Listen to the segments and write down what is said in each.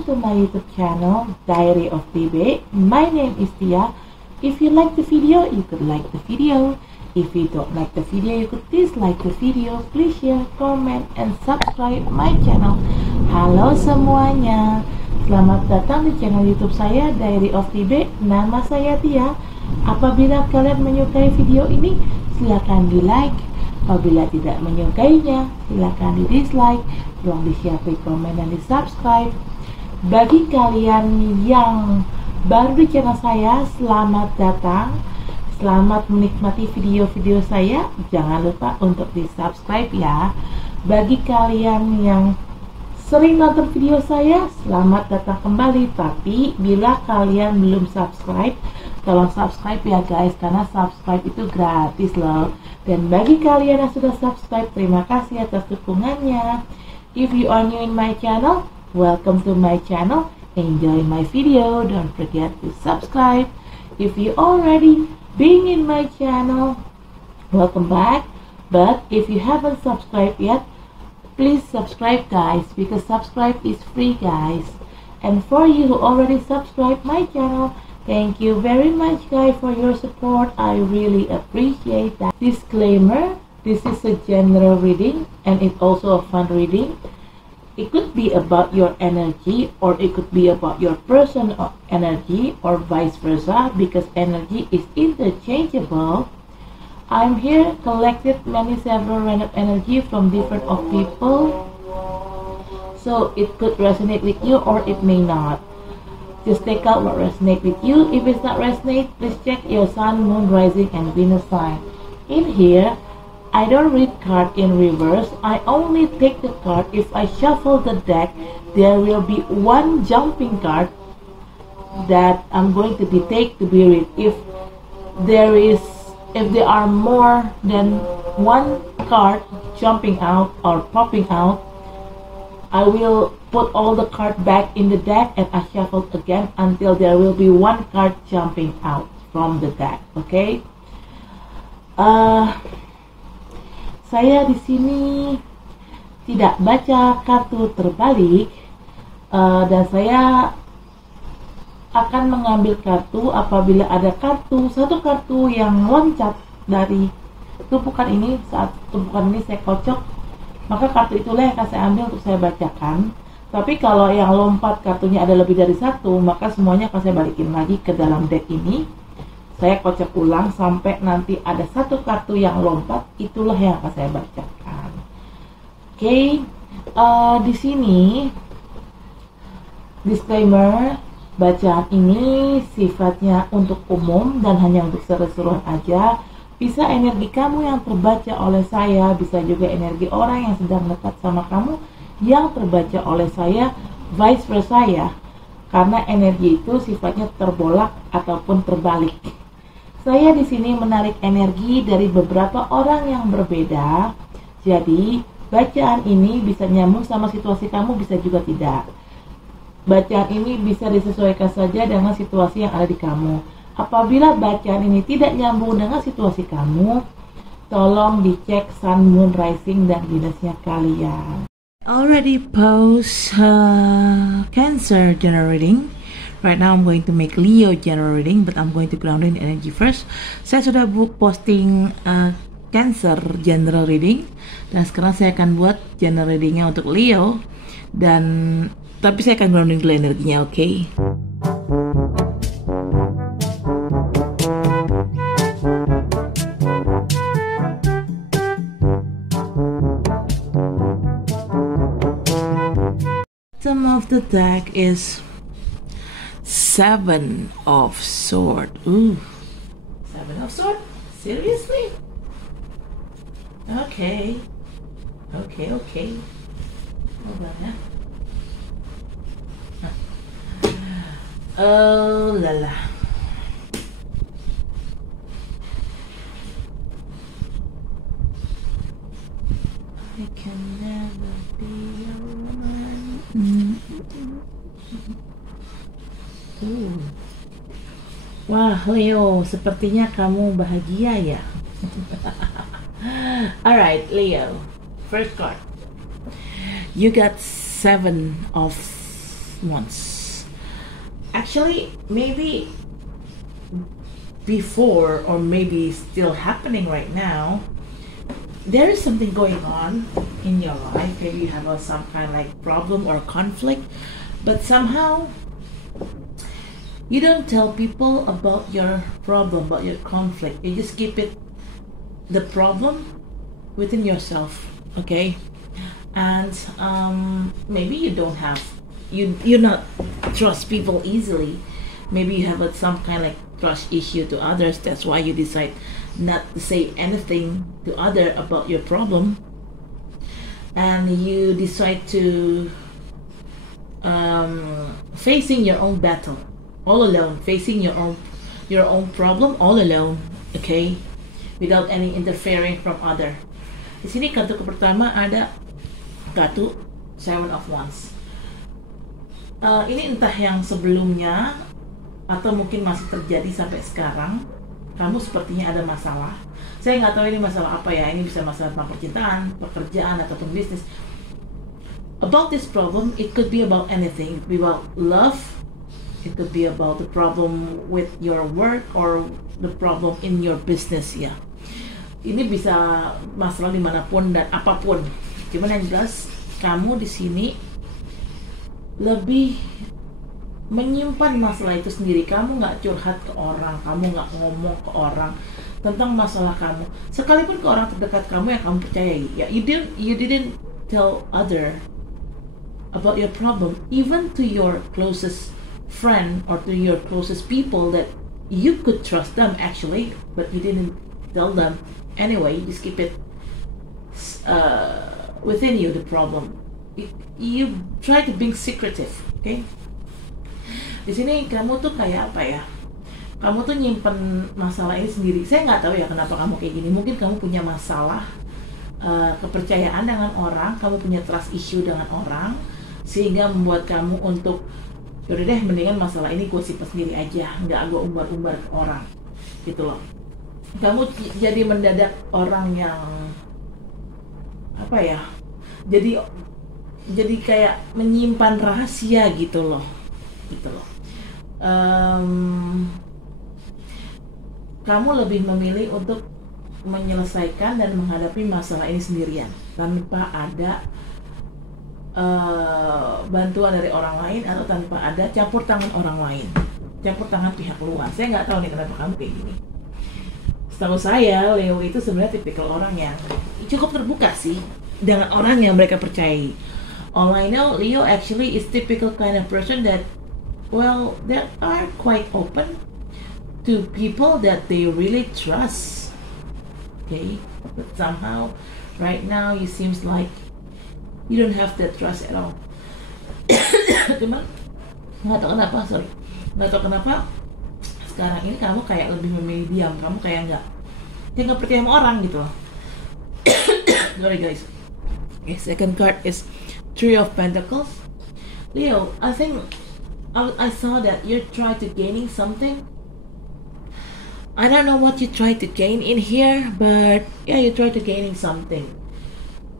welcome to my YouTube channel, Diary of TB. My name is Tia. If you like the video, you could like the video. If you don't like the video, you could dislike the video. Please share, comment, and subscribe my channel. Halo semuanya, selamat datang di channel YouTube saya, Diary of TB. Nama saya Tia. Apabila kalian menyukai video ini, silakan di like. Apabila tidak menyukainya, silakan di dislike. Tolong di-share, komen, dan di-subscribe. Bagi kalian yang baru di channel saya, selamat datang. Selamat menikmati video-video saya. Jangan lupa untuk di-subscribe ya. Bagi kalian yang sering nonton video saya, selamat datang kembali. Tapi bila kalian belum subscribe, tolong subscribe ya guys, karena subscribe itu gratis loh. Dan bagi kalian yang sudah subscribe, terima kasih atas dukungannya. If you are new in my channel, welcome to my channel. Enjoy my video. Don't forget to subscribe. If you already been in my channel, welcome back. But if you haven't subscribed yet, please subscribe guys, because subscribe is free guys. And for you who already subscribed my channel, thank you very much guys for your support. I really appreciate that. Disclaimer, this is a general reading and it's also a fun reading. It could be about your energy, or it could be about your personal energy, or vice versa, because energy is interchangeable. I'm here collected several random energy from different of people, so it could resonate with you or it may not. Just take out what resonates with you. If it's not resonate, please check your sun, moon, rising, and Venus sign. In here, I don't read card in reverse. I only take the card. If I shuffle the deck, there will be one jumping card that I'm going to take to be read. If there are more than one card jumping out or popping out, I will put all the cards back in the deck and I shuffle again until there will be one card jumping out from the deck. Okay? Saya di sini tidak baca kartu terbalik, dan saya akan mengambil kartu apabila ada satu kartu yang loncat dari tumpukan ini. Saat tumpukan ini saya kocok, maka kartu itulah yang akan saya ambil untuk saya bacakan. Tapi kalau yang lompat kartunya ada lebih dari satu, maka semuanya akan saya balikin lagi ke dalam deck ini. Saya kocok ulang sampai nanti ada satu kartu yang lompat, itulah yang akan saya bacakan. Oke, di sini disclaimer, bacaan ini sifatnya untuk umum dan hanya untuk seru-seruan aja. Bisa energi kamu yang terbaca oleh saya, bisa juga energi orang yang sedang dekat sama kamu yang terbaca oleh saya, vice versa ya. Karena energi itu sifatnya terbolak ataupun terbalik. Saya di sini menarik energi dari beberapa orang yang berbeda. Jadi, bacaan ini bisa nyambung sama situasi kamu, bisa juga tidak. Bacaan ini bisa disesuaikan saja dengan situasi yang ada di kamu. Apabila bacaan ini tidak nyambung dengan situasi kamu, tolong dicek sun, moon, rising, dan Venusnya kalian. Already post Cancer general reading. Right now I'm going to make Leo general reading, but I'm going to ground in energy first. Saya sudah posting Cancer general reading, dan sekarang saya akan buat general readingnya untuk Leo, tapi saya akan grounding dulu energinya, oke? Okay? Some of the deck is Seven of Swords. Ooh, Seven of Swords? Seriously? Okay. Hold on ya. Oh lala. I can never be a woman. Wah, Leo, sepertinya kamu bahagia ya. Alright, Leo. First card. You got Seven of Wands. Actually, maybe before, or maybe still happening right now, there is something going on in your life. Maybe you have some kind of like problem or conflict, but somehow you don't tell people about your problem, about your conflict. You just keep it, the problem, within yourself. Okay, and maybe you don't have, you not trust people easily. Maybe you have some kind of like trust issue to others. That's why you decide not to say anything to other about your problem, and you decide to facing your own battle all alone, facing your own problem all alone. Okay, without any interfering from other. Di sini kartu pertama ada kartu Seven of Wands. Ini entah yang sebelumnya atau mungkin masih terjadi sampai sekarang. Kamu sepertinya ada masalah. Saya nggak tahu ini masalah apa ya. Ini bisa masalah tentang percintaan, pekerjaan, ataupun bisnis. About this problem, it could be about anything. It could be about love. It could be about the problem with your work or the problem in your business ya. Ini bisa masalah dimanapun dan apapun. Cuman yang jelas kamu di sini lebih menyimpan masalah itu sendiri. Kamu nggak curhat ke orang, kamu nggak ngomong ke orang tentang masalah kamu. Sekalipun ke orang terdekat kamu yang kamu percayai, ya you didn't tell other about your problem, even to your closest friend or to your closest people that you could trust them actually, but you didn't tell them. Anyway, you just keep it within you, the problem. You try to be secretive, okay? Di sini kamu tuh kayak apa ya? Kamu tuh nyimpen masalah ini sendiri. Saya nggak tahu ya kenapa kamu kayak gini. Mungkin kamu punya masalah kepercayaan dengan orang, kamu punya trust issue dengan orang, sehingga membuat kamu untuk yaudah deh, mendingan masalah ini gue simpan sendiri aja, nggak gue umbar-umbar ke orang, gitu loh. Kamu jadi mendadak orang yang apa ya? Jadi kayak menyimpan rahasia gitu loh. Kamu lebih memilih untuk menyelesaikan dan menghadapi masalah ini sendirian tanpa ada bantuan dari orang lain atau tanpa ada campur tangan orang lain, campur tangan pihak luar. Saya nggak tahu nih kenapa kamu kayak gini. Setahu saya, Leo itu sebenarnya tipikal orang yang cukup terbuka sih dengan orang yang mereka percayai. All I know, Leo actually is typical kind of person that, well, that are quite open to people that they really trust. Okay, but somehow, right now, you seems like you don't have that trust at all. Cuman nggak tahu kenapa sekarang ini kamu kayak lebih memilih diam. Kamu kayak nggak percaya sama orang gitu loh. Sorry guys. Okay, second card is Three of Pentacles. Leo, I think I saw that you tried to gaining something. I don't know what you tried to gain in here, but yeah, you tried to gaining something.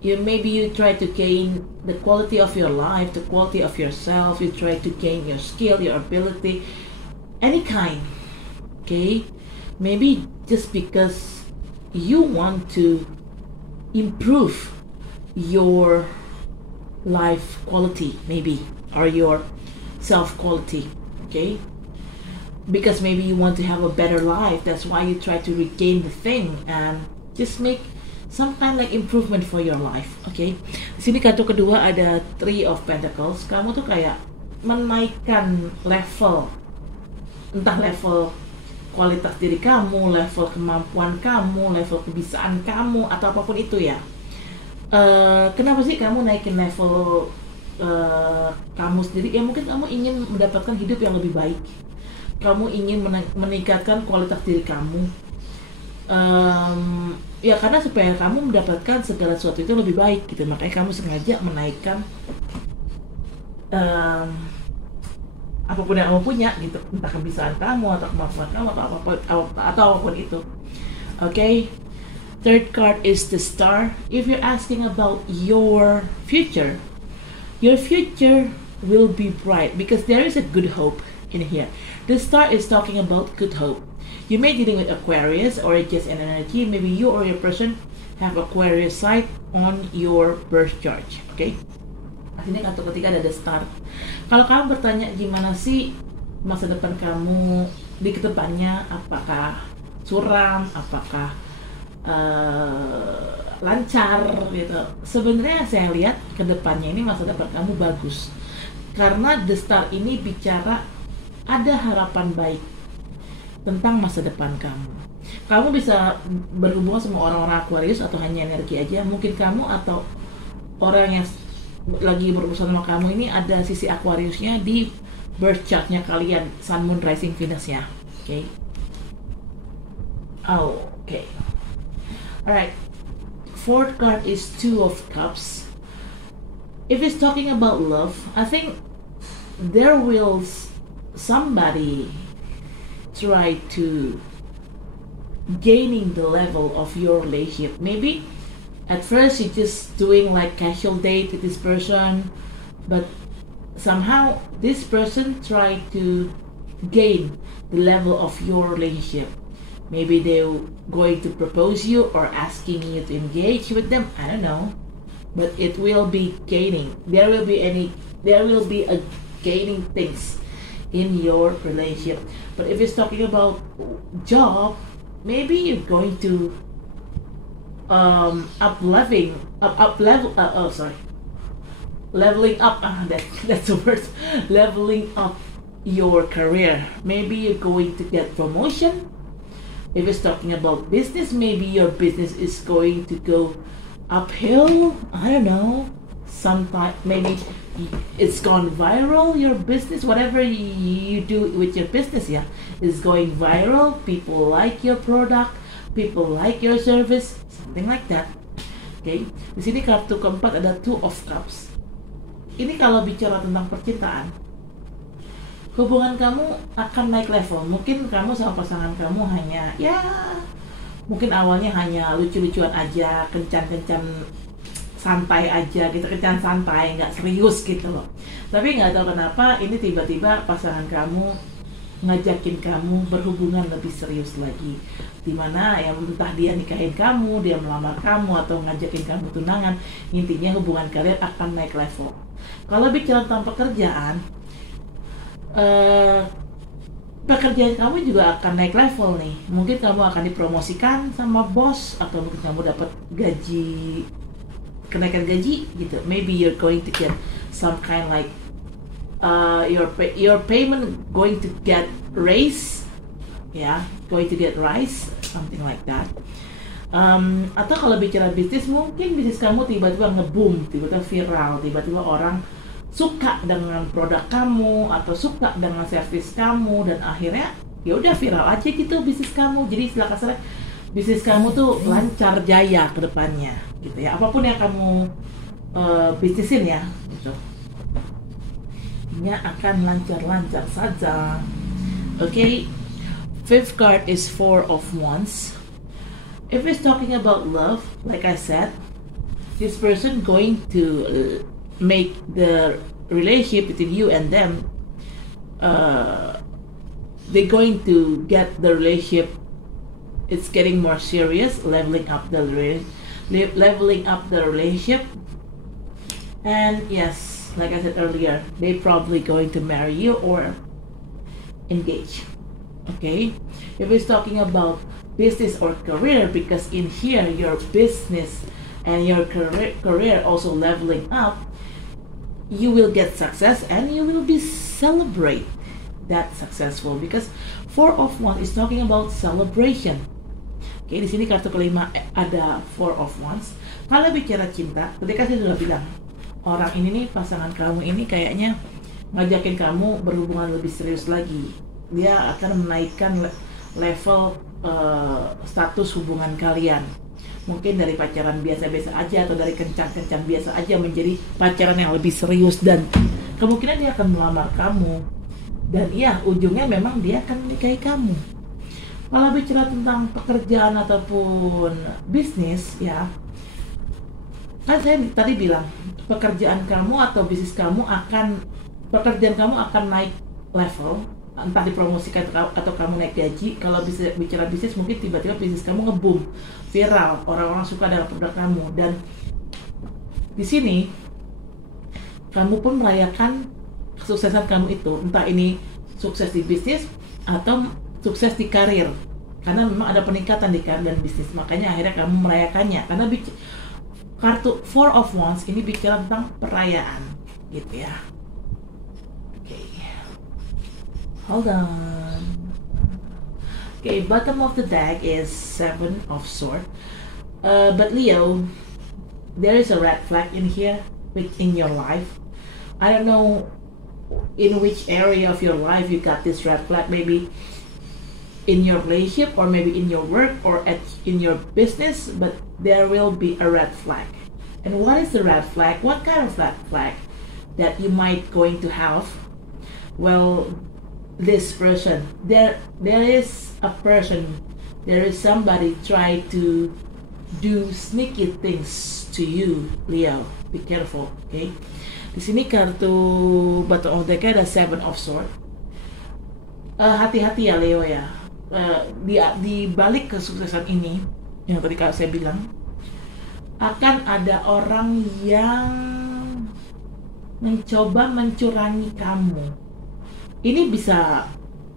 Maybe you try to gain the quality of your life, the quality of yourself. You try to gain your skill, your ability, any kind. Okay, maybe just because you want to improve your life quality, maybe, or your self quality. Okay, because maybe you want to have a better life. That's why you try to regain the thing and just make some kind of like improvement for your life. Okay, di sini kartu kedua ada Three of Pentacles. Kamu tuh kayak menaikkan level, entah level kualitas diri kamu, level kemampuan kamu, level kebisaan kamu, atau apapun itu ya. Kenapa sih kamu naikin level kamu sendiri? Ya mungkin kamu ingin mendapatkan hidup yang lebih baik. Kamu ingin meningkatkan kualitas diri kamu. Ya karena supaya kamu mendapatkan segala sesuatu itu lebih baik gitu, makanya kamu sengaja menaikkan apapun yang kamu punya gitu, entah kebisaan kamu atau kemampuan kamu atau apapun itu. Okay, third card is the Star. If you're asking about your future will be bright because there is a good hope in here. The star is talking about good hope. You may be dealing with Aquarius or just an energy. Maybe you or your person have Aquarius site on your birth chart. Okay? Ini kartu ketiga ada the star. Kalau kamu bertanya gimana sih masa depan kamu di kedepannya, apakah suram, apakah lancar gitu. Sebenarnya saya lihat kedepannya ini masa depan kamu bagus. Karena the star ini bicara ada harapan baik tentang masa depan kamu. Kamu bisa berhubungan sama orang-orang Aquarius atau hanya energi aja. Mungkin kamu atau orang yang lagi berurusan sama kamu ini ada sisi Aquariusnya di birth chartnya kalian, Sun, Moon, Rising, Venus-nya. Oke. Okay. Alright. Fourth card is Two of Cups. If it's talking about love, I think there will somebody try to gaining the level of your relationship. Maybe at first you're just doing like casual date with this person, but somehow this person try to gain the level of your relationship. Maybe they're going to propose you or asking you to engage with them. I don't know, but it will be gaining. There will be a gaining things in your relationship. But if it's talking about job, maybe you're going to leveling up. That's the word. Leveling up your career. Maybe you're going to get promotion. If it's talking about business, maybe your business is going to go uphill. I don't know. Sometimes maybe it's gone viral. Your business, whatever you do with your business, is going viral. People like your product. People like your service. Something like that. Okay. Di sini kartu keempat ada Two of Cups. Ini kalau bicara tentang percintaan, hubungan kamu akan naik level. Mungkin kamu sama pasangan kamu hanya mungkin awalnya hanya lucu-lucuan aja, kencan-kencan santai aja gitu, kencan santai, nggak serius gitu loh. Tapi nggak tahu kenapa ini tiba-tiba pasangan kamu ngajakin kamu berhubungan lebih serius lagi, dimana ya entah dia nikahin kamu, dia melamar kamu, atau ngajakin kamu tunangan. Intinya hubungan kalian akan naik level. Kalau bicara tentang pekerjaan, pekerjaan kamu juga akan naik level nih. Mungkin kamu akan dipromosikan sama bos, atau mungkin kamu dapat kenaikan gaji gitu. Maybe you're going to get some kind like your payment going to get raise, going to get rise, something like that. Atau kalau bicara bisnis, mungkin bisnis kamu tiba-tiba nge-boom, tiba-tiba viral, tiba-tiba orang suka dengan produk kamu atau suka dengan servis kamu, dan akhirnya ya udah viral aja gitu bisnis kamu. Jadi istilah kasarnya bisnis kamu tuh lancar jaya ke depannya gitu ya. Apapun yang kamu bisnisin ya gitu, nya akan lancar-lancar saja. Okay. Fifth card is Four of Wands. If it's talking about love, like I said, this person going to make the relationship between you and them, they're going to get the relationship, it's getting more serious, leveling up the relationship. And yes, like I said earlier, they probably going to marry you or engage. Okay, if it's talking about business or career, because in here your business and your career also leveling up, you will get success and you will be celebrate that successful, because Four of Wands is talking about celebration. Oke, di sini kartu kelima ada Four of Wands. Kalau bicara cinta, ketika saya sudah bilang orang ini nih, pasangan kamu ini kayaknya ngajakin kamu berhubungan lebih serius lagi. Dia akan menaikkan level status hubungan kalian. Mungkin dari pacaran biasa-biasa aja atau dari kencan-kencan biasa aja menjadi pacaran yang lebih serius, dan kemungkinan dia akan melamar kamu, dan ujungnya memang dia akan menikahi kamu. Kalau bicara tentang pekerjaan ataupun bisnis kan saya tadi bilang pekerjaan kamu atau bisnis kamu akan pekerjaan kamu akan naik level, entah dipromosikan atau kamu naik gaji. Kalau bisa bicara bisnis, mungkin tiba-tiba bisnis kamu nge-boom, viral, orang-orang suka dengan produk kamu. Dan di sini kamu pun merayakan kesuksesan kamu itu, entah ini sukses di bisnis atau sukses di karir, karena memang ada peningkatan di karir dan bisnis, makanya akhirnya kamu merayakannya. Karena kartu Four of Wands ini bicara tentang perayaan gitu ya. Oke, hold on. Okay, bottom of the deck is Seven of Swords. But Leo, there is a red flag in here in your life. I don't know in which area of your life you got this red flag. Maybe in your relationship, or maybe in your work, or in your business. But there will be a red flag. And what is the red flag? What kind of red flag that you might going to have? Well, this person, there is a person, there is somebody try to do sneaky things to you, Leo. Be careful, okay? Di sini kartu bottom of the deck ada Seven of Swords. Hati-hati ya Leo ya. Di balik kesuksesan ini, yang tadi saya bilang, akan ada orang yang mencoba mencurangi kamu. Ini bisa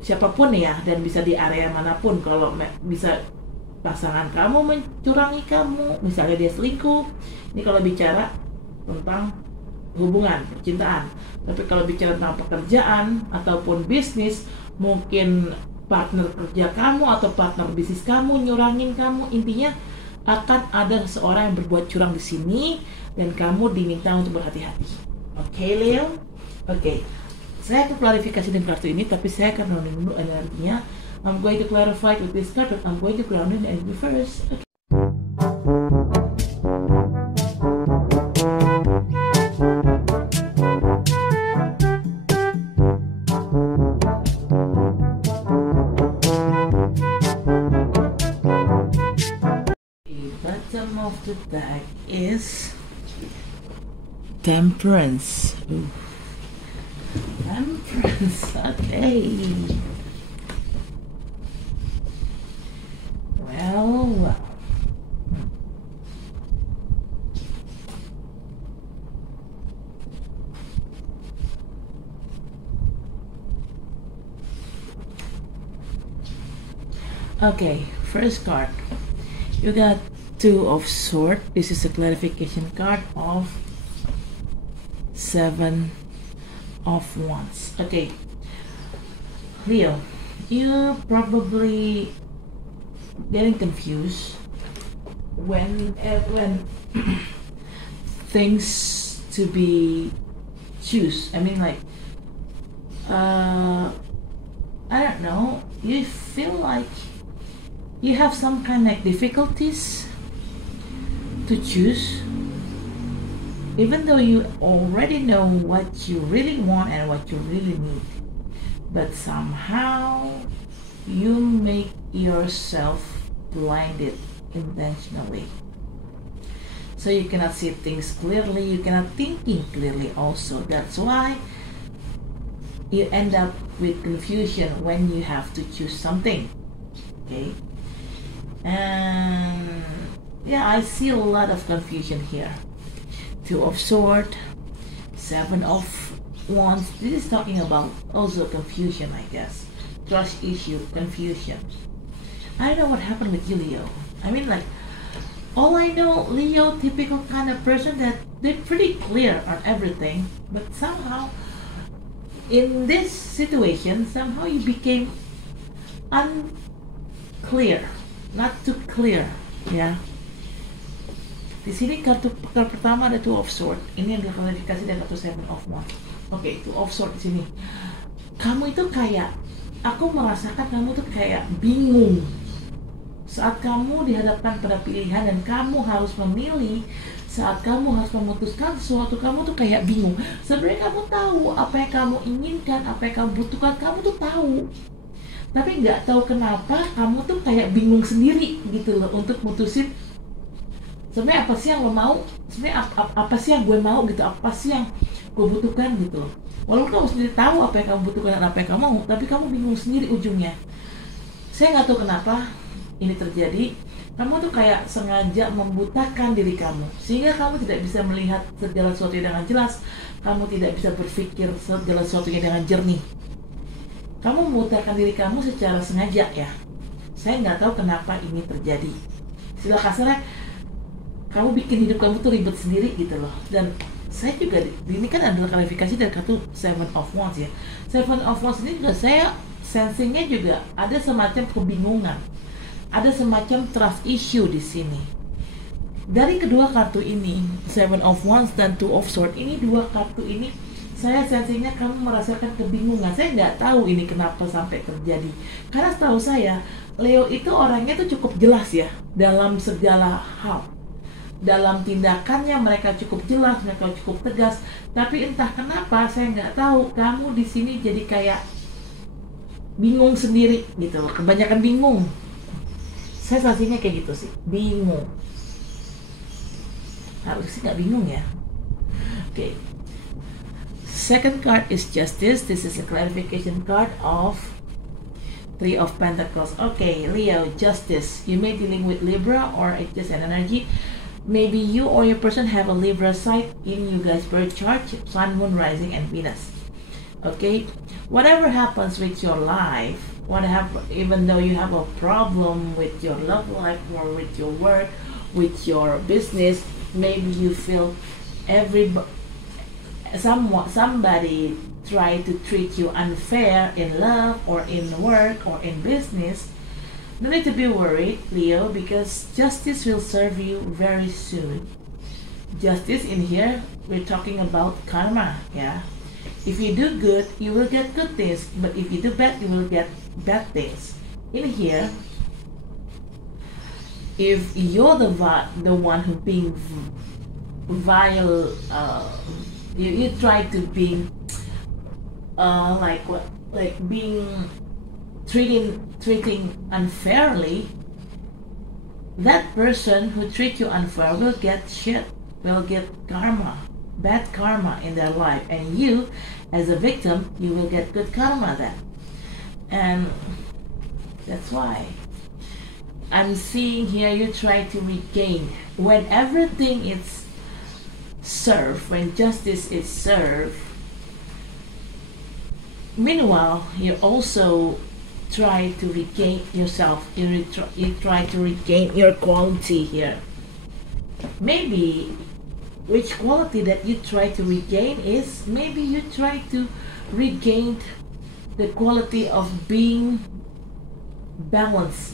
siapapun ya, dan bisa di area manapun. Kalau bisa pasangan kamu mencurangi kamu, misalnya dia selingkuh. Ini kalau bicara tentang hubungan, percintaan. Tapi kalau bicara tentang pekerjaan ataupun bisnis, mungkin partner kerja kamu atau partner bisnis kamu nyurangin kamu. Intinya akan ada seseorang yang berbuat curang di sini, dan kamu diminta untuk berhati-hati. Oke, Leo? Oke. Saya akan klarifikasi dengan kartu ini, tapi saya akan grounding dulu energinya. I'm going to clarify with this card, but I'm going to ground the energy first. Okay. Of the deck is Temperance. Ooh. Temperance. Okay. Well. Okay, first card. You got Two of Swords. This is a clarification card of Seven of Wands. Okay, Leo, you probably getting confused when things to be choose. I mean, like, I don't know. You feel like you have some kind of difficulties to choose, even though you already know what you really want and what you really need, but somehow you make yourself blinded intentionally, so you cannot see things clearly, you cannot thinking clearly also. That's why you end up with confusion when you have to choose something. Okay, and yeah, I see a lot of confusion here. Two of Swords, Seven of Wands. This is talking about also confusion, I guess. Trust issue, confusion. I don't know what happened with you, Leo. I mean, like, all I know, Leo, typical kind of person that they're pretty clear on everything, but somehow, in this situation, somehow you became unclear, not too clear, ya. Di sini kartu pertama ada Two of Swords. Ini yang diklarifikasi dari kartu Seven of Wands. Oke, Two of Swords di sini. Kamu itu kayak, aku merasakan kamu tuh kayak bingung saat kamu dihadapkan pada pilihan dan kamu harus memilih. Saat kamu harus memutuskan sesuatu, kamu tuh kayak bingung. Sebenarnya kamu tahu apa yang kamu inginkan, apa yang kamu butuhkan, kamu tuh tahu. Tapi nggak tahu kenapa kamu tuh kayak bingung sendiri gitu loh untuk mutusin sebenarnya apa sih yang lo mau, sebenarnya apa sih yang gue mau gitu, apa sih yang gue butuhkan gitu. Walaupun kamu sendiri tahu apa yang kamu butuhkan dan apa yang kamu mau, tapi kamu bingung sendiri ujungnya. Saya nggak tahu kenapa ini terjadi. Kamu tuh kayak sengaja membutakan diri kamu, sehingga kamu tidak bisa melihat segala sesuatunya dengan jelas. Kamu tidak bisa berpikir segala sesuatunya dengan jernih. Kamu membutakan diri kamu secara sengaja ya. Saya nggak tahu kenapa ini terjadi. Istilah kasarnya, kamu bikin hidup kamu tuh ribet sendiri gitu loh. Dan saya juga, ini kan adalah klarifikasi dari kartu Seven of Wands ya. Seven of Wands ini juga saya sensingnya juga ada semacam kebingungan, ada semacam trust issue di sini. Dari kedua kartu ini, Seven of Wands dan Two of Swords, ini dua kartu ini saya sensingnya kamu merasakan kebingungan. Saya nggak tahu ini kenapa sampai terjadi. Karena setahu saya, Leo itu orangnya tuh cukup jelas ya dalam segala hal. Dalam tindakannya mereka cukup jelas, mereka cukup tegas. Tapi entah kenapa saya nggak tahu, kamu di sini jadi kayak bingung sendiri gitu loh. Kebanyakan bingung. Saya sensasinya kayak gitu sih, bingung. Harus sih nggak bingung ya. Oke. Second card is Justice. This is a clarification card of Three of Pentacles. Okay, Leo, Justice. You may be dealing with Libra or it's just an energy. Maybe you or your person have a Libra site in you guys' birth chart, Sun, Moon, Rising, and Venus. Okay, whatever happens with your life, even though you have a problem with your love life or with your work, with your business, maybe you feel somebody try to treat you unfair in love or in work or in business. No need to be worried, Leo, because justice will serve you very soon. Justice in here, we're talking about karma, yeah? If you do good, you will get good things, but if you do bad, you will get bad things. In here, if you're the one who being vile, you try to be being treating unfairly, that person who treats you unfair will get shit, will get karma, bad karma in their life, and you as a victim, you will get good karma then. And that's why I'm seeing here you try to regain when everything is served, when justice is served. Meanwhile, you also try to regain yourself. You try to regain your quality here. Maybe which quality that you try to regain is, maybe you try to regain the quality of being balanced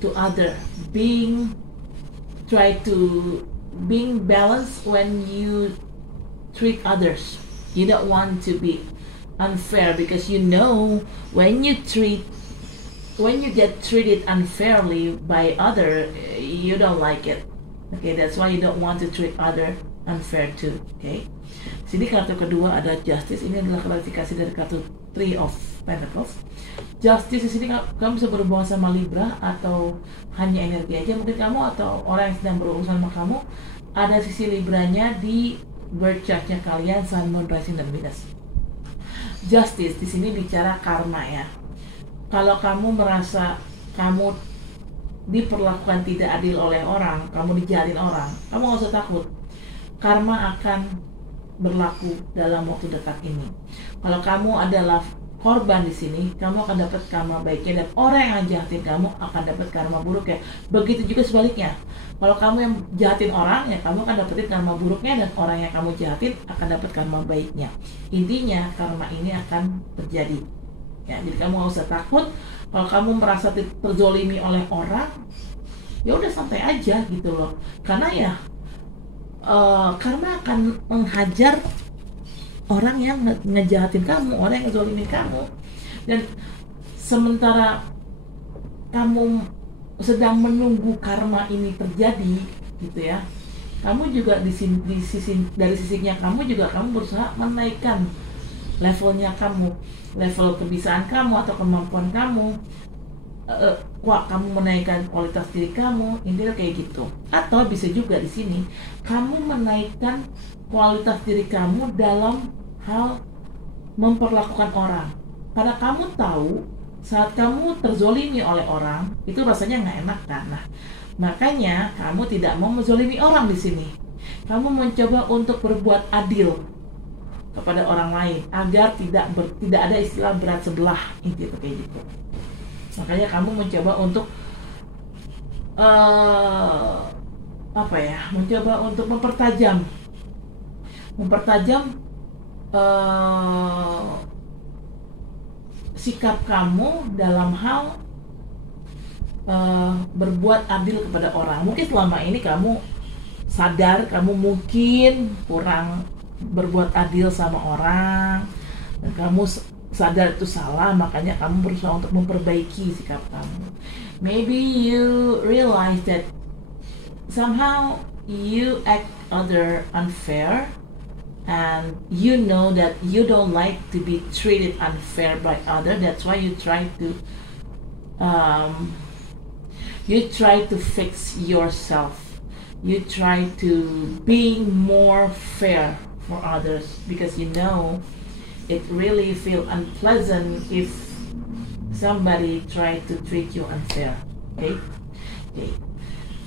to other, being balanced when you treat others. You don't want to be unfair, because you know when you get treated unfairly by other, you don't like it. Okay, that's why you don't want to treat other unfair too. Okay, sini kartu kedua ada Justice. Ini adalah klarifikasi dari kartu Three of Pentacles. Justice di sini kamu bisa berhubungan sama Libra atau hanya energi aja mungkin kamu, atau orang yang sedang berurusan sama kamu ada sisi Libranya di birth chartnya kalian, Sun, Moon, Rising, dan Venus. Justice di sini bicara karma ya. Kalau kamu merasa kamu diperlakukan tidak adil oleh orang, kamu dijahatin orang, kamu gak usah takut. Karma akan berlaku dalam waktu dekat ini. Kalau kamu adalah korban di sini, kamu akan dapat karma baiknya, dan orang yang jahatin kamu akan dapat karma buruk ya. Begitu juga sebaliknya. Kalau kamu yang jahatin orang, ya kamu akan dapetin karma buruknya, dan orang yang kamu jahatin akan dapat karma baiknya. Intinya karma ini akan terjadi. Ya, jadi kamu gak usah takut. Kalau kamu merasa terzolimi oleh orang, ya udah santai aja gitu loh. Karena ya karma akan menghajar orang yang ngejahatin kamu, orang yang ngezolimin kamu. Dan sementara kamu sedang menunggu karma ini terjadi gitu ya, kamu juga dari sisinya kamu juga kamu berusaha menaikkan levelnya kamu, level kebiasaan kamu atau kemampuan kamu. Kamu menaikkan kualitas diri kamu, intinya kayak gitu. Atau bisa juga di sini kamu menaikkan kualitas diri kamu dalam hal memperlakukan orang. Karena kamu tahu saat kamu terzolimi oleh orang itu rasanya nggak enak kan. Nah, makanya kamu tidak mau menzolimi orang di sini. Kamu mencoba untuk berbuat adil kepada orang lain agar tidak ada istilah berat sebelah, intinya kayak gitu. Makanya kamu mencoba untuk mencoba untuk mempertajam sikap kamu dalam hal berbuat adil kepada orang. Mungkin selama ini kamu sadar kamu mungkin kurang berbuat adil sama orang dan kamu sadar itu salah, makanya kamu berusaha untuk memperbaiki sikap kamu. Maybe you realize that somehow you act other unfair and you know that you don't like to be treated unfair by other. That's why you try to fix yourself. You try to be more fair for others because you know it really feel unpleasant if somebody try to treat you unfair. Okay.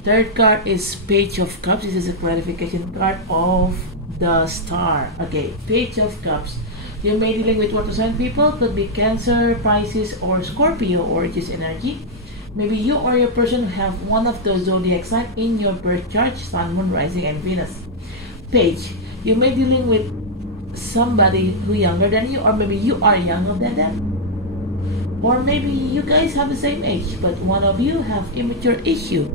Third card is Page of Cups. This is a clarification card of the Star. Okay, Page of Cups. You may dealing with water sign people, could be Cancer, Pisces, or Scorpio, or just energy. Maybe you or your person have one of those zodiac signs in your birth chart, Sun, Moon, Rising, and Venus. Page. You may dealing with somebody who younger than you, or maybe you are younger than them, or maybe you guys have the same age, but one of you have immature issue.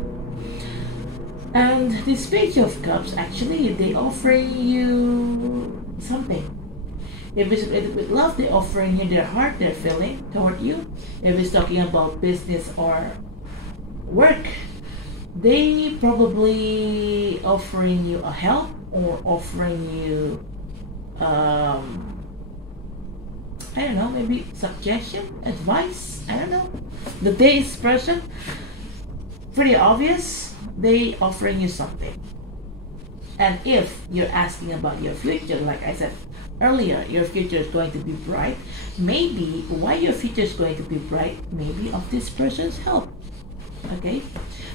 And this Page of Cups, actually, they offering you something. If it's related with love, they're offering you their heart, their feeling toward you. If it's talking about business or work, they probably offering you a help or offering you, I don't know, maybe suggestion, advice, I don't know. The day's person, pretty obvious. They offering you something. And if you're asking about your future, like I said earlier, your future is going to be bright. Maybe why your future is going to be bright, maybe of this person's help. Okay.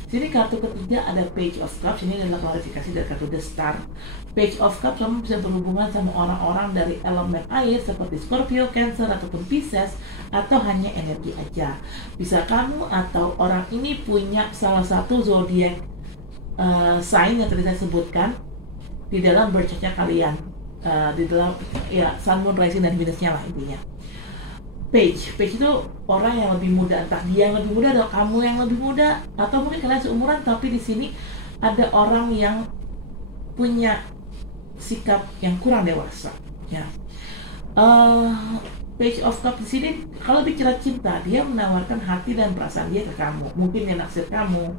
Sini kartu ketiga ada Page of Cups. Ini adalah klarifikasi dari kartu The Star. Page of Cups kamu bisa berhubungan sama orang-orang dari elemen air seperti Scorpio, Cancer, ataupun Pisces, atau hanya energi aja. Bisa kamu atau orang ini punya salah satu zodiac sign yang tadi saya sebutkan di dalam birth chart-nya kalian, di dalam ya Sun, Moon, Rising, dan Venus-nya lah intinya. Page itu orang yang lebih muda, entah dia yang lebih muda atau kamu yang lebih muda, atau mungkin kalian seumuran, tapi di sini ada orang yang punya sikap yang kurang dewasa. Ya, Page of Cups di sini kalau bicara cinta, dia menawarkan hati dan perasaan dia ke kamu. Mungkin dia naksir kamu,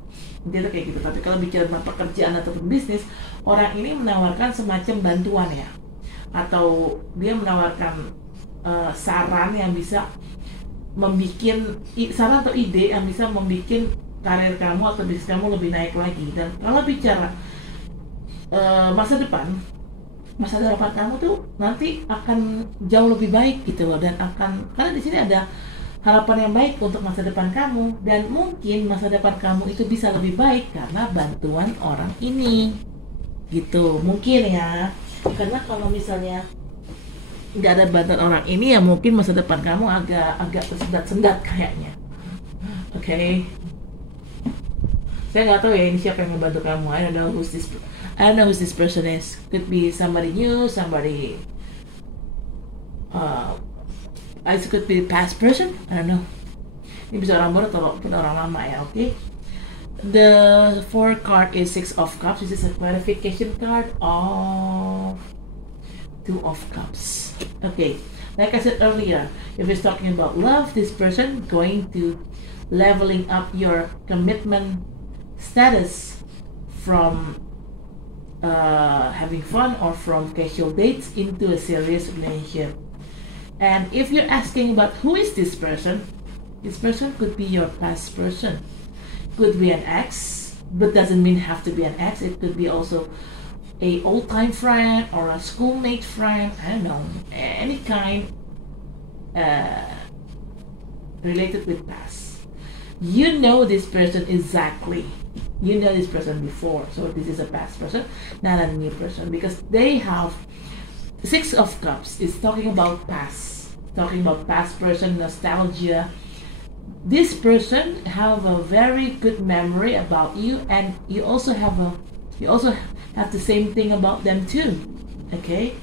dia tuh kayak gitu. Tapi kalau bicara tentang pekerjaan ataupun bisnis, orang ini menawarkan semacam bantuan ya, atau dia menawarkan saran yang bisa membuat saran atau ide yang bisa membuat karir kamu atau bisnis kamu lebih naik lagi. Dan kalau bicara masa depan kamu tuh nanti akan jauh lebih baik gitu loh, dan karena di sini ada harapan yang baik untuk masa depan kamu, dan mungkin masa depan kamu itu bisa lebih baik karena bantuan orang ini gitu, mungkin ya. Karena kalau misalnya nggak ada bantuan orang ini, ya mungkin masa depan kamu agak tersendat-sendat kayaknya. Oke. Saya nggak tahu ya ini siapa yang membantu kamu. I don't know who this person is. Could be somebody new, somebody it could be past person. I don't know. Ini bisa orang baru atau orang lama ya. Oke. The fourth card is Six of Cups. This is a clarification card of Two of Cups. Okay, like I said earlier, if it's talking about love, this person going to leveling up your commitment status from having fun or from casual dates into a serious relationship. And if you're asking about who is this person could be your past person. Could be an ex, but doesn't mean have to be an ex. It could be also a old-time friend or a schoolmate friend. I don't know, any kind related with past. You know this person exactly. You know this person before, so this is a past person, not a new person, because they have Six of Cups is talking about past, talking about past person, nostalgia. This person have a very good memory about you, and you also have the same thing about them too. Okay.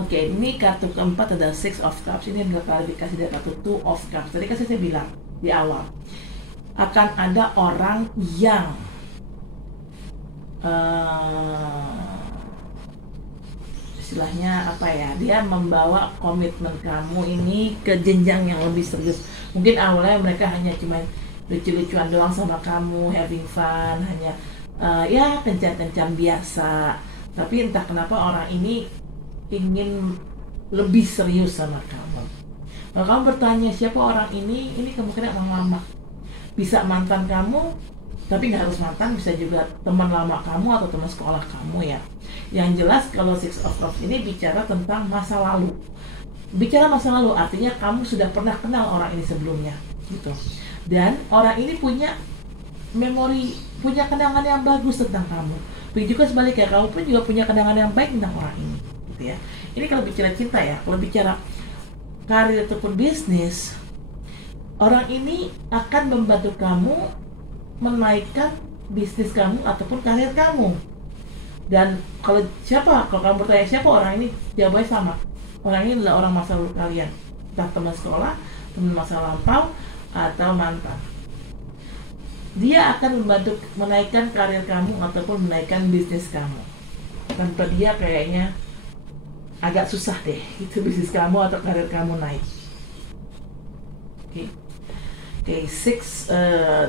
Oke, ini kartu keempat ada Six of Cups. Ini adalah klarifikasi dari kartu Two of Cups. Tadi kan saya bilang di awal akan ada orang yang istilahnya apa ya, dia membawa komitmen kamu ini ke jenjang yang lebih serius. Mungkin awalnya mereka hanya cuma lucu-lucuan doang sama kamu, having fun, hanya ya kencan-kencan biasa. Tapi entah kenapa orang ini ingin lebih serius sama kamu. Kalau kamu bertanya siapa orang ini kemungkinan orang lama. Bisa mantan kamu, tapi nggak harus mantan, bisa juga teman lama kamu atau teman sekolah kamu ya. Yang jelas kalau Six of Cups ini bicara tentang masa lalu. Bicara masa lalu artinya kamu sudah pernah kenal orang ini sebelumnya, gitu. Dan orang ini punya memori, punya kenangan yang bagus tentang kamu. Begitu juga sebaliknya, kamu pun juga punya kenangan yang baik tentang orang ini. Ya. Ini kalau bicara cinta ya, kalau bicara karir ataupun bisnis, orang ini akan membantu kamu menaikkan bisnis kamu ataupun karir kamu. Dan kalau kamu bertanya siapa orang ini, jawabannya sama. Orang ini adalah orang masa lalu kalian, entah teman sekolah, teman masa lampau, atau mantan. Dia akan membantu menaikkan karir kamu ataupun menaikkan bisnis kamu. Tanpa dia kayaknya agak susah deh itu bisnis kamu atau karir kamu naik. Okay,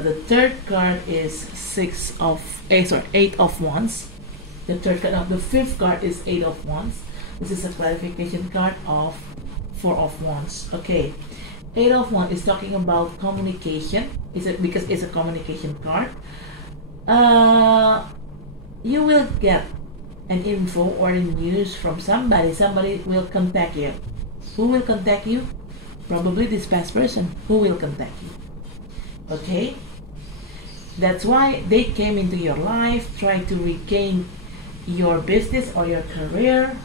the third card is Eight of Wands. The fifth card is Eight of Wands. This is a clarification card of Four of Wands. Okay, Eight of Wands is talking about communication. Because it's a communication card. You will get an info or a news from somebody will contact you. Who will contact you? Probably this past person who will contact you. Okay, that's why they came into your life, try to regain your business or your career,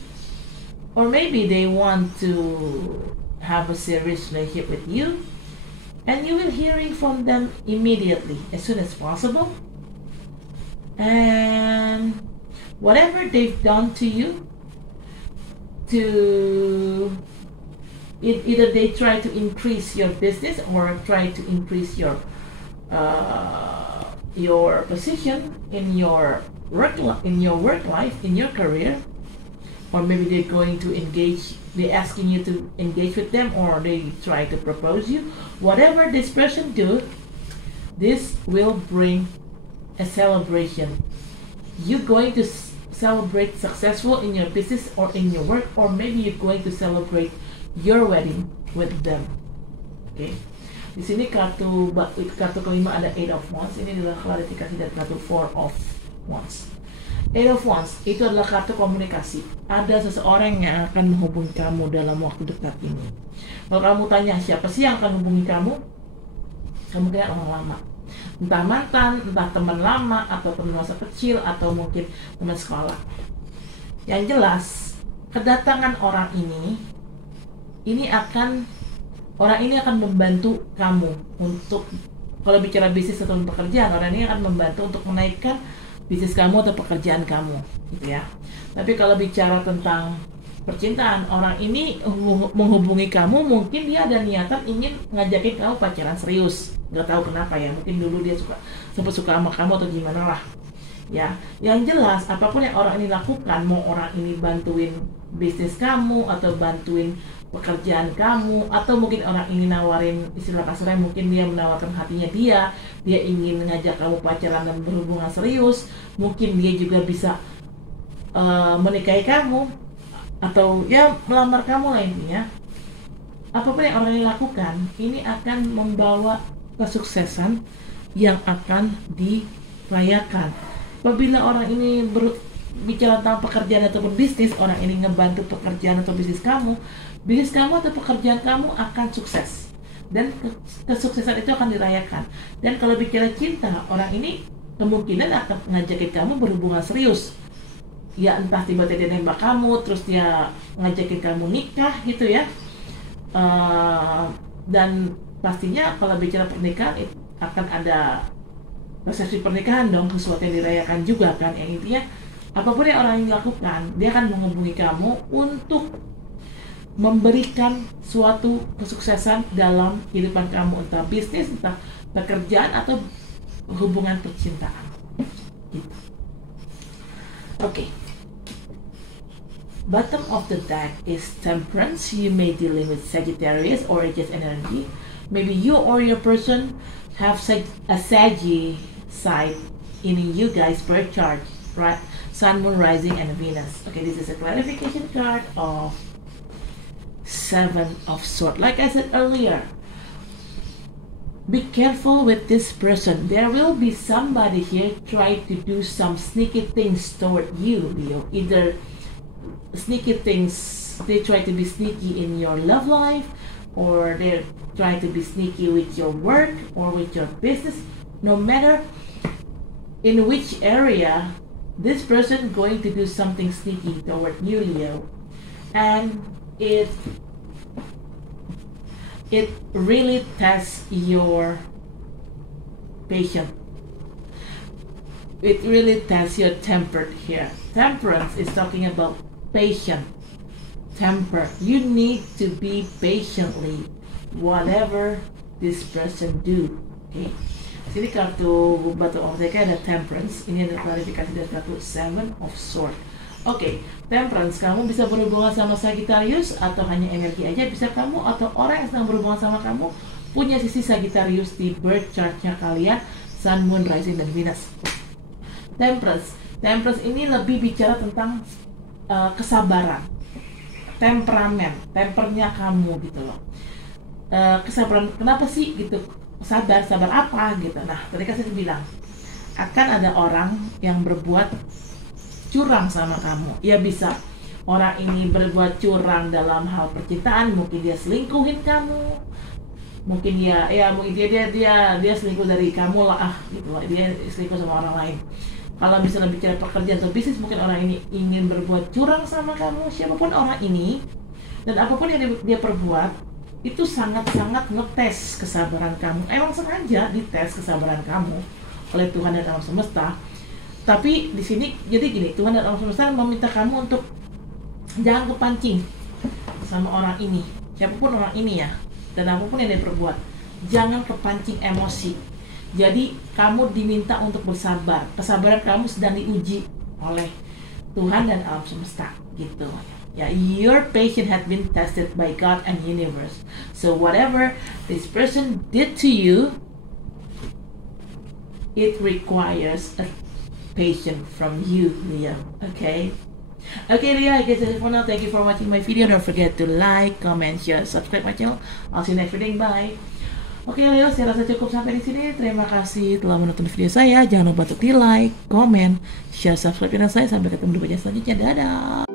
or maybe they want to have a serious relationship with you, and you will hearing from them immediately as soon as possible. And whatever they've done to you, either they try to increase your business or try to increase your position in your work life, in your career, or maybe they're asking you to engage with them, or they try to propose you. Whatever this person do, this will bring a celebration. You're going to celebrate successful in your business or in your work, or maybe you're going to celebrate your wedding with them. Okay. Di sini kartu kelima ada Eight of Wands. Ini adalah klarifikasi dari kartu Four of Wands. Eight of Wands itu adalah kartu komunikasi. Ada seseorang yang akan menghubungi kamu dalam waktu dekat ini. Kalau kamu tanya siapa sih yang akan menghubungi kamu kira orang lama. Entah mantan, entah teman lama, atau teman masa kecil, atau mungkin teman sekolah. Yang jelas, kedatangan orang ini akan membantu kamu untuk, kalau bicara bisnis atau pekerjaan, orang ini akan membantu untuk menaikkan bisnis kamu atau pekerjaan kamu, gitu ya. Tapi kalau bicara tentang percintaan, orang ini menghubungi kamu, mungkin dia ada niatan ingin ngajakin kamu pacaran serius. Nggak tahu kenapa ya, mungkin dulu dia sempat suka sama kamu atau gimana lah ya. Yang jelas apapun yang orang ini lakukan, mau orang ini bantuin bisnis kamu atau bantuin pekerjaan kamu, atau mungkin orang ini nawarin, istilah kasarnya mungkin dia menawarkan hatinya, dia ingin ngajak kamu pacaran dan berhubungan serius, mungkin dia juga bisa menikahi kamu atau ya melamar kamu lah intinya. Apapun yang orang ini lakukan, ini akan membawa kesuksesan yang akan dirayakan. Apabila orang ini bicara tentang pekerjaan ataupun bisnis, orang ini ngebantu pekerjaan atau bisnis kamu atau pekerjaan kamu akan sukses. Dan kesuksesan itu akan dirayakan. Dan kalau bicara cinta, orang ini kemungkinan akan ngajakin kamu berhubungan serius. Ya entah tiba-tiba dia nembak kamu, terus dia ngajakin kamu nikah gitu ya. Dan pastinya kalau bicara pernikahan akan ada resepsi pernikahan dong, sesuatu yang dirayakan juga kan. Yang intinya apapun yang orang ini lakukan, dia akan menghubungi kamu untuk memberikan suatu kesuksesan dalam kehidupan kamu, entah bisnis, entah pekerjaan atau hubungan percintaan gitu. Oke. Bottom of the deck is Temperance. You may dealing with Sagittarius or Aries energy. Maybe you or your person have a Saggy side in you guys birth chart, right? Sun, Moon, Rising, and Venus. Okay, this is a clarification card of Seven of Swords. Like I said earlier, be careful with this person. There will be somebody here try to do some sneaky things toward you, Leo. Either sneaky things, they try to be sneaky in your love life, or they try to be sneaky with your work or with your business. No matter in which area, this person going to do something sneaky toward you, Leo. And it really tests your patience. It really tests your temper here. Temperance is talking about patience, temper. You need to be patiently whatever this person do. Okay. Sini kartu batu of deck ada Temperance. Ini ada klarifikasi dari kartu Seven of Swords. Oke, Temperance, kamu bisa berhubungan sama Sagittarius atau hanya energi aja bisa kamu, atau orang yang sedang berhubungan sama kamu punya sisi Sagittarius di birth chartnya kalian, Sun, Moon, Rising, dan Venus. Temperance ini lebih bicara tentang kesabaran, temperamen, tempernya kamu gitu loh. Kesabaran, kenapa sih gitu? Sabar apa gitu. Nah, tadi kan saya bilang akan ada orang yang berbuat curang sama kamu. Ya bisa orang ini berbuat curang dalam hal percintaan, mungkin dia selingkuhin kamu, mungkin mungkin dia selingkuh dari kamu lah, gitu lah, dia selingkuh sama orang lain. Kalau misalnya bicara pekerjaan atau bisnis, mungkin orang ini ingin berbuat curang sama kamu. Siapapun orang ini dan apapun yang dia perbuat, itu sangat-sangat ngetes kesabaran kamu. Emang sengaja dites kesabaran kamu oleh Tuhan dan alam semesta. Tapi di sini jadi gini, Tuhan dan alam semesta meminta kamu untuk jangan kepancing sama orang ini, siapapun orang ini ya, dan apapun yang dia perbuat, jangan kepancing emosi. Jadi kamu diminta untuk bersabar. Kesabaran kamu sedang diuji oleh Tuhan dan alam semesta gitu. Ya, your patience has been tested by God and universe. So whatever this person did to you, it requires a patience from you, Leo. Okay? Okay, Leo, I guess that's it for now. Thank you for watching my video. Don't forget to like, comment, share, subscribe my channel. I'll see you next video. Bye. Oke Leo, saya rasa cukup sampai di sini. Terima kasih telah menonton video saya. Jangan lupa untuk di like, comment, share, subscribe channel saya. Sampai ketemu di video selanjutnya. Dadah.